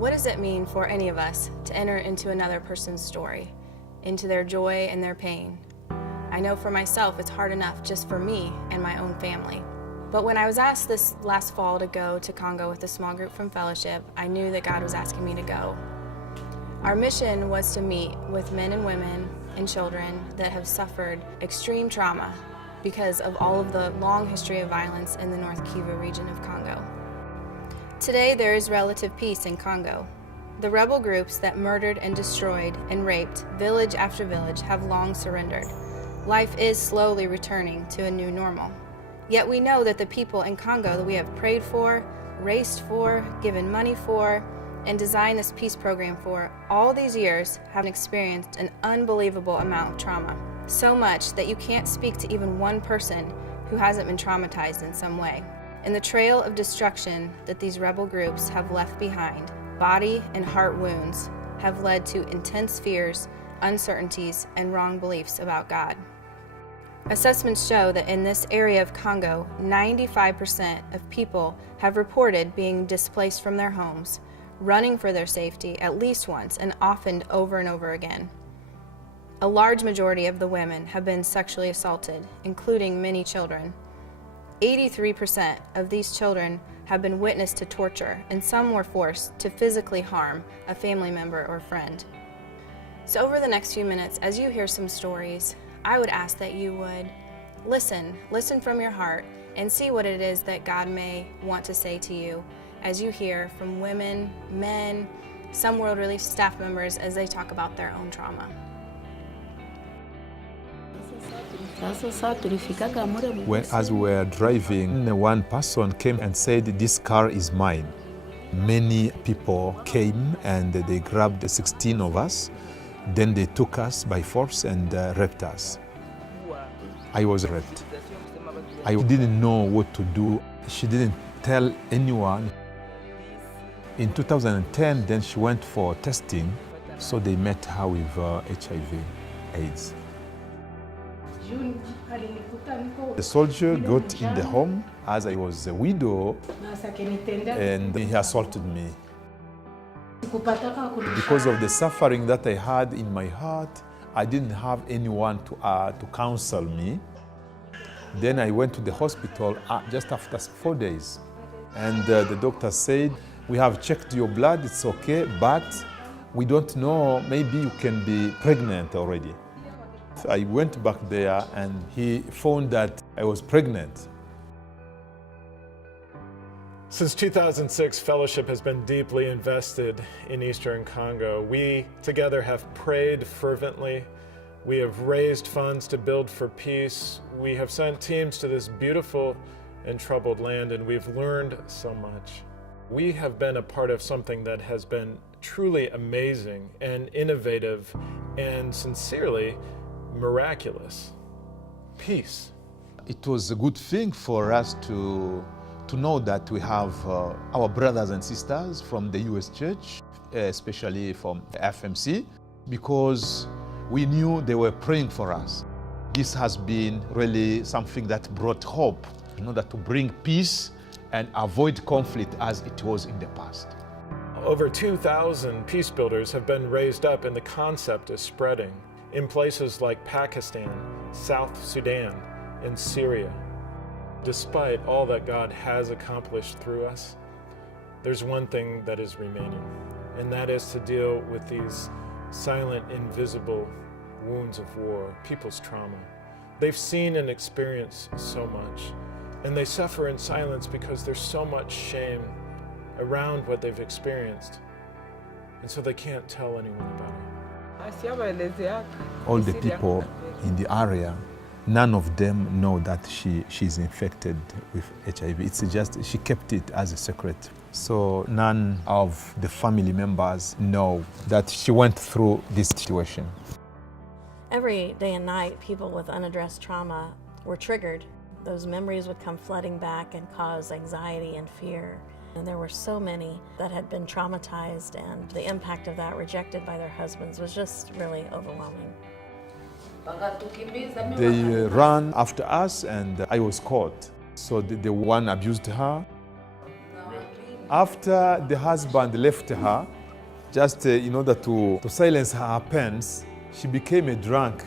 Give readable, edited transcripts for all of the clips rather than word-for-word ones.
What does it mean for any of us to enter into another person's story, into their joy and their pain? I know for myself it's hard enough just for me and my own family. But when I was asked this last fall to go to Congo with a small group from Fellowship, I knew that God was asking me to go. Our mission was to meet with men and women and children that have suffered extreme trauma because of all of the long history of violence in the North Kivu region of Congo. Today there is relative peace in Congo. The rebel groups that murdered and destroyed and raped village after village have long surrendered. Life is slowly returning to a new normal. Yet we know that the people in Congo that we have prayed for, raced for, given money for, and designed this peace program for all these years have experienced an unbelievable amount of trauma. So much that you can't speak to even one person who hasn't been traumatized in some way. And the trail of destruction that these rebel groups have left behind, body and heart wounds, have led to intense fears, uncertainties, and wrong beliefs about God. Assessments show that in this area of Congo, 95% of people have reported being displaced from their homes, running for their safety at least once and often over and over again. A large majority of the women have been sexually assaulted, including many children. 83% of these children have been witness to torture, and some were forced to physically harm a family member or friend. So over the next few minutes, as you hear some stories, I would ask that you would listen from your heart and see what it is that God may want to say to you as you hear from women, men, some World Relief staff members as they talk about their own trauma. As we were driving, one person came and said, "This car is mine." Many people came and they grabbed 16 of us. Then they took us by force and raped us. I was raped. I didn't know what to do. She didn't tell anyone. In 2010, then she went for testing, so they met her with HIV/AIDS. The soldier got in the home as I was a widow, and he assaulted me. Because of the suffering that I had in my heart, I didn't have anyone to counsel me. Then I went to the hospital just after 4 days. And the doctor said, "We have checked your blood, it's okay, but we don't know, maybe you can be pregnant already." I went back there and he found that I was pregnant. Since 2006, Fellowship has been deeply invested in Eastern Congo. We together have prayed fervently. We have raised funds to build for peace. We have sent teams to this beautiful and troubled land, and we've learned so much. We have been a part of something that has been truly amazing and innovative and sincerely miraculous. Peace. It was a good thing for us to know that we have our brothers and sisters from the U.S. Church, especially from FMC, because we knew they were praying for us. This has been really something that brought hope, in order to bring peace and avoid conflict as it was in the past. Over 2,000 peace builders have been raised up, and the concept is spreading in places like Pakistan, South Sudan, and Syria. Despite all that God has accomplished through us, there's one thing that is remaining, and that is to deal with these silent, invisible wounds of war, people's trauma. They've seen and experienced so much, and they suffer in silence because there's so much shame around what they've experienced, and so they can't tell anyone about it. All the people in the area, none of them know that she's infected with HIV. It's just she kept it as a secret. So none of the family members know that she went through this situation. Every day and night, people with unaddressed trauma were triggered. Those memories would come flooding back and cause anxiety and fear. And there were so many that had been traumatized, and the impact of that, rejected by their husbands, was just really overwhelming. They ran after us and I was caught. So the one abused her. After the husband left her, just in order to silence her pains, she became a drunk.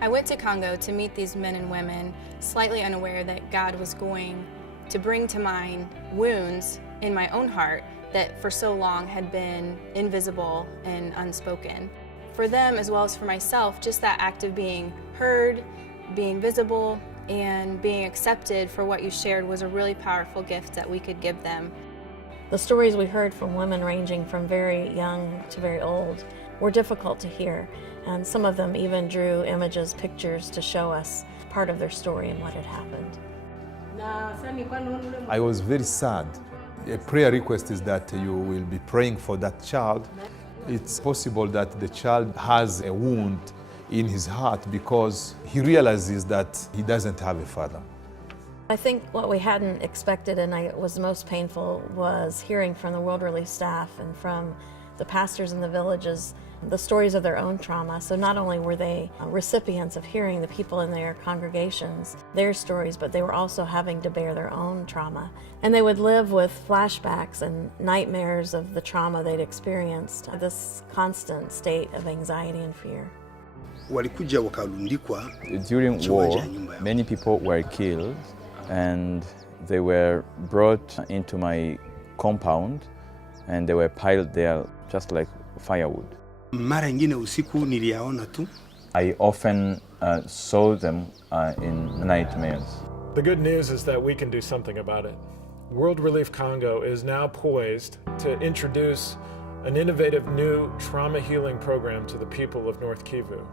I went to Congo to meet these men and women, slightly unaware that God was going to bring to mind wounds in my own heart that for so long had been invisible and unspoken. For them, as well as for myself, just that act of being heard, being visible, and being accepted for what you shared was a really powerful gift that we could give them. The stories we heard from women ranging from very young to very old were difficult to hear, and some of them even drew images, pictures to show us part of their story and what had happened. I was very sad. A prayer request is that you will be praying for that child. It's possible that the child has a wound in his heart because he realizes that he doesn't have a father. I think what we hadn't expected and was most painful was hearing from the World Relief staff and from the pastors in the villages the stories of their own trauma. So not only were they recipients of hearing the people in their congregations, their stories, but they were also having to bear their own trauma. And they would live with flashbacks and nightmares of the trauma they'd experienced, this constant state of anxiety and fear. During war, many people were killed and they were brought into my compound and they were piled there just like firewood. I often saw them in nightmares. The good news is that we can do something about it. World Relief Congo is now poised to introduce an innovative new trauma healing program to the people of North Kivu.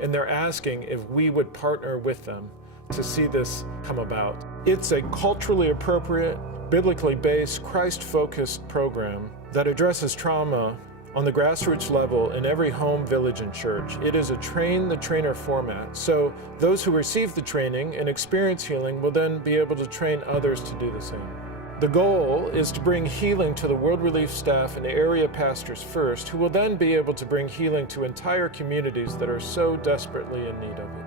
And they're asking if we would partner with them to see this come about. It's a culturally appropriate, biblically based, Christ-focused program that addresses trauma on the grassroots level in every home, village, and church. It is a train-the-trainer format. So those who receive the training and experience healing will then be able to train others to do the same. The goal is to bring healing to the World Relief staff and area pastors first, who will then be able to bring healing to entire communities that are so desperately in need of it.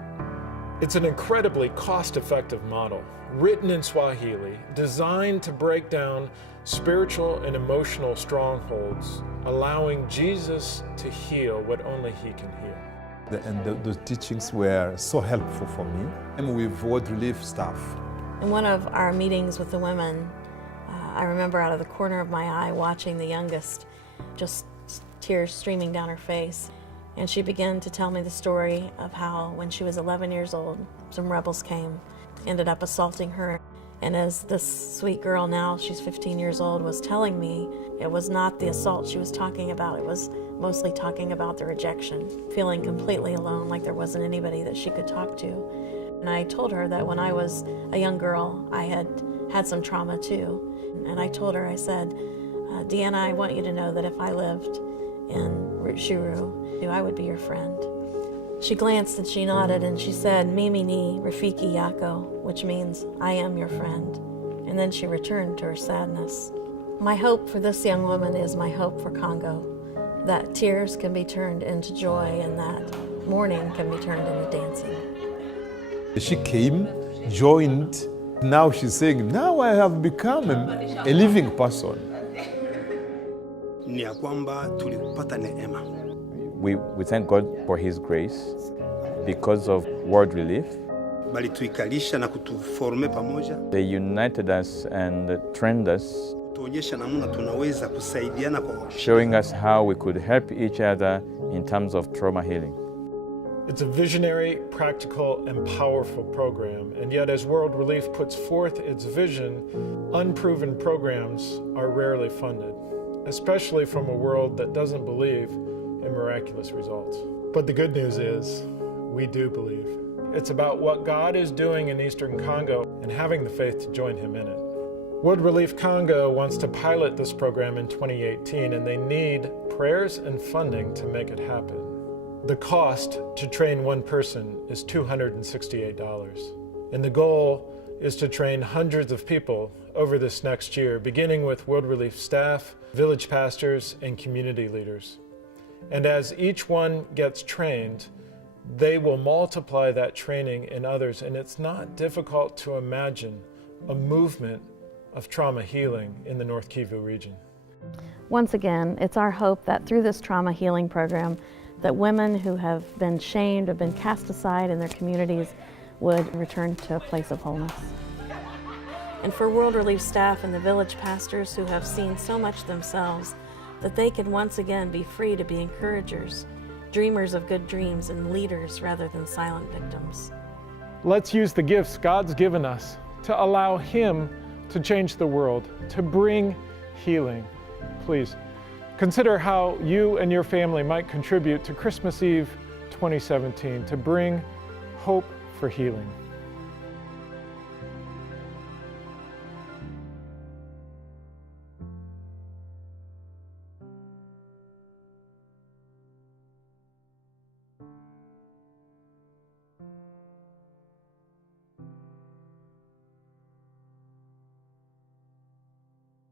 It's an incredibly cost-effective model, written in Swahili, designed to break down spiritual and emotional strongholds, allowing Jesus to heal what only He can heal. The teachings were so helpful for me. I'm with World Relief staff. In one of our meetings with the women, I remember out of the corner of my eye watching the youngest, just tears streaming down her face. And she began to tell me the story of how when she was 11 years old, some rebels came, ended up assaulting her. And as this sweet girl now, she's 15 years old, was telling me, it was not the assault she was talking about. It was mostly talking about the rejection, feeling completely alone, like there wasn't anybody that she could talk to. And I told her that when I was a young girl, I had had some trauma too. And I told her, I said, Deanna, I want you to know that if I lived in Shuru, I would be your friend. She glanced and she nodded and she said, Mimi ni Rafiki Yako, which means, I am your friend. And then she returned to her sadness. My hope for this young woman is my hope for Congo, that tears can be turned into joy and that mourning can be turned into dancing. She came, joined. Now she's saying, now I have become a living person. We thank God for His grace because of World Relief. They united us and trained us, showing us how we could help each other in terms of trauma healing. It's a visionary, practical, and powerful program, and yet as World Relief puts forth its vision, unproven programs are rarely funded, especially from a world that doesn't believe in miraculous results. But the good news is, we do believe. It's about what God is doing in Eastern Congo and having the faith to join Him in it. World Relief Congo wants to pilot this program in 2018, and they need prayers and funding to make it happen. The cost to train one person is $268, and the goal is to train hundreds of people over this next year, beginning with World Relief staff, village pastors, and community leaders. And as each one gets trained, they will multiply that training in others, and it's not difficult to imagine a movement of trauma healing in the North Kivu region. Once again, it's our hope that through this trauma healing program, that women who have been shamed or been cast aside in their communities would return to a place of wholeness. And for World Relief staff and the village pastors who have seen so much themselves, that they can once again be free to be encouragers, dreamers of good dreams, and leaders rather than silent victims. Let's use the gifts God's given us to allow Him to change the world, to bring healing. Please consider how you and your family might contribute to Christmas Eve 2017 to bring hope for healing.